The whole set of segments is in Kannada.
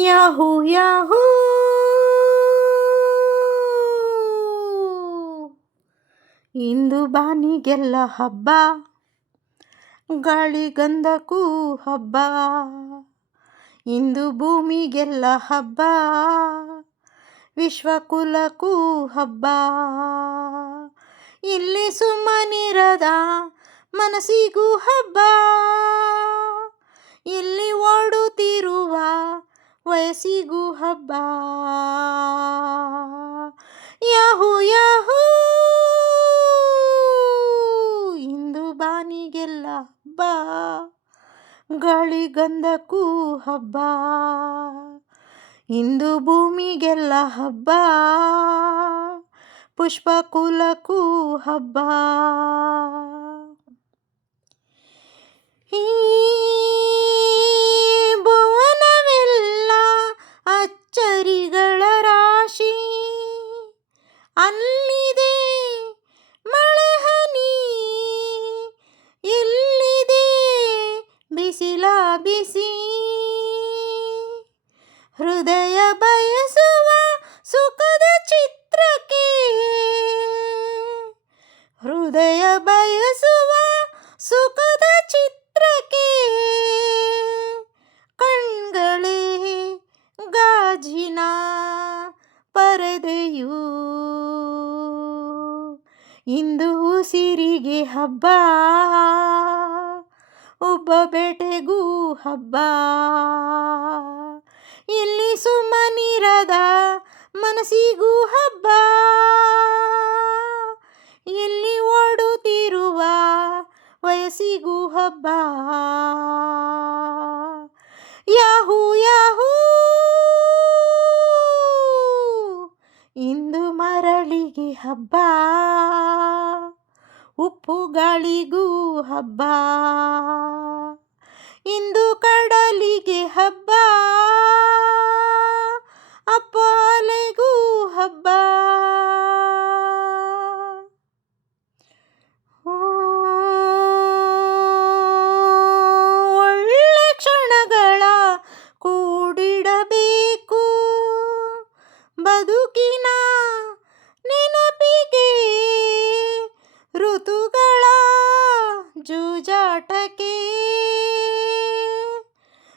ಯಾಹೂ ಯಾಹೂ ಇಂದು ಬಾನಿಗೆಲ್ಲ ಹಬ್ಬ, ಗಾಳಿಗಂಧಕ್ಕೂ ಹಬ್ಬ. ಇಂದು ಭೂಮಿಗೆಲ್ಲ ಹಬ್ಬ, ವಿಶ್ವಕುಲಕ್ಕೂ ಹಬ್ಬ. ಇಲ್ಲಿ ಸುಮ್ಮನಿರದ ಮನಸ್ಸಿಗೂ ಹಬ್ಬ, ಇಲ್ಲಿ ಓಡುತ್ತಿರುವ ವಯಸ್ಸಿಗೂ ಹಬ್ಬ. ಯಾಹೂ ಯಾಹೂ ಇಂದು ಬಾನಿಗೆಲ್ಲ ಹಬ್ಬ, ಗಾಳಿಗಂಧಕ್ಕೂ ಹಬ್ಬ. ಇಂದು ಭೂಮಿಗೆಲ್ಲ ಹಬ್ಬ, ಪುಷ್ಪಕುಲಕ್ಕೂ ಹಬ್ಬ. ಈ ಭುವನವೆಲ್ಲ ಅಚ್ಚರಿಗಳ ರಾಶಿ, ಅಲ್ಲಿದೆ ಮಳೆ ಹನಿ, ಇಲ್ಲಿದೆ ಬಿಸಿಲ ಬಿಸಿ. ಹೃದಯ ಬಯಸುವ ಸುಖದ ಚಿತ್ರಕ್ಕೆ, ಹೃದಯ ಬಯಸುವ ಸುಖದ ಚಿತ್ರಕ್ಕೆ, ಕಣ್ಗಳೇ ಗಾಜಿನ ಪರದೆಯು. ಇಂದು ಉಸಿರಿಗೆ ಹಬ್ಬ, ಒಬ್ಬ ಬೇಟೆಗೂ ಹಬ್ಬ. ಇಲ್ಲಿ ಸುಮ್ಮನಿರದ ಮನಸ್ಸಿಗೂ ಹಬ್ಬ, ಇಲ್ಲಿ ಓಡುತ್ತಿರುವ ವಯಸ್ಸಿಗೂ ಹಬ್ಬ. ಯಾಹೂ ಯಾಹೂ ಇಂದು ಮರಳಿಗೆ ಹಬ್ಬ, ಉಪ್ಪು ಗಾಳಿಗೂ ಹಬ್ಬ. ಇಂದು ಕಡಲಿಗೆ ಹಬ್ಬ, ಅಪ್ಪ ಅಲೆಗೂ ಹಬ್ಬ. ಒಳ್ಳೆ ಕ್ಷಣಗಳ ಕೂಡಿಡಬೇಕು, ಬದುಕಿನ ನೆನಪಿಗೆ, ಋತುಗಳ ಜೂಜಾಟಕ್ಕೆ.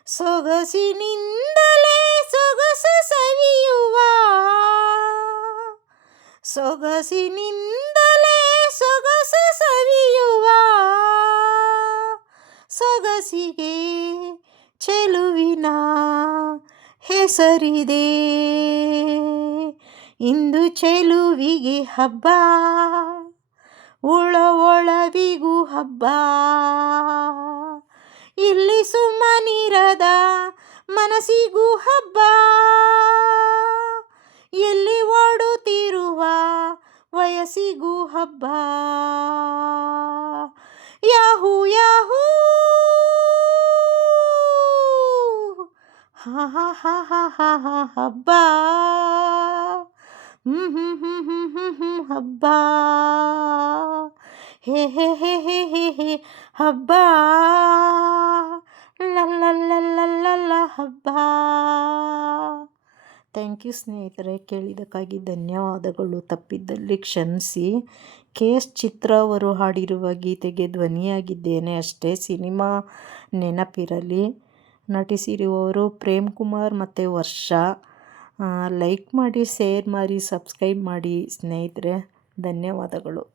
ಸೊಗಸಿನಿಂದಲೇ ಸೊಗಸು ಸವಿಯುವ, ಸೊಗಸಿನಿಂದಲೇ ಸೊಗಸು ಸವಿಯುವ, ಸೊಗಸಿಗೆ ಚೆಲುವಿನ ಹೆಸರಿದೆ. ಇಂದು ಚೆಲುವಿಗೆ ಹಬ್ಬ, ಒಳವಿಗೂ ಹಬ್ಬ. ಇಲ್ಲಿ ಸುಮ್ಮನಿರದ ಮನಸ್ಸಿಗೂ ಹಬ್ಬ, ಎಲ್ಲಿ ಓಡುತ್ತಿರುವ ವಯಸ್ಸಿಗೂ ಹಬ್ಬ. ಯಾಹೂ ಯಾಹೂ ಹಾ ಹಾ ಹಾ ಹಾ ಹಾ ಹಾ ಹಬ್ಬ. ಹಬ್ಬ, ಹೇ ಹೇ ಹೇ ಹೇ ಹೇ ಹೇ ಹಬ್ಬ, ಲಲ್ಲ ಹಬ್ಬ. ಥ್ಯಾಂಕ್ ಯು ಸ್ನೇಹಿತರೆ, ಕೇಳಿದ್ದಕ್ಕಾಗಿ ಧನ್ಯವಾದಗಳು. ತಪ್ಪಿದ್ದಲ್ಲಿ ಕ್ಷಮಿಸಿ. KS ಚಿತ್ರ ಅವರು ಹಾಡಿರುವ ಗೀತೆಗೆ ಧ್ವನಿಯಾಗಿದ್ದೇನೆ ಅಷ್ಟೇ, ಸಿನಿಮಾ ನೆನಪಿರಲಿ. ನಟಿಸಿರುವವರು ಪ್ರೇಮ್ ಕುಮಾರ್ ಮತ್ತು ವರ್ಷ. ಲೈಕ್ ಮಾಡಿ, ಶೇರ್ ಮಾಡಿ, ಸಬ್ಸ್ಕ್ರೈಬ್ ಮಾಡಿ ಸ್ನೇಹಿತರೆ. ಧನ್ಯವಾದಗಳು.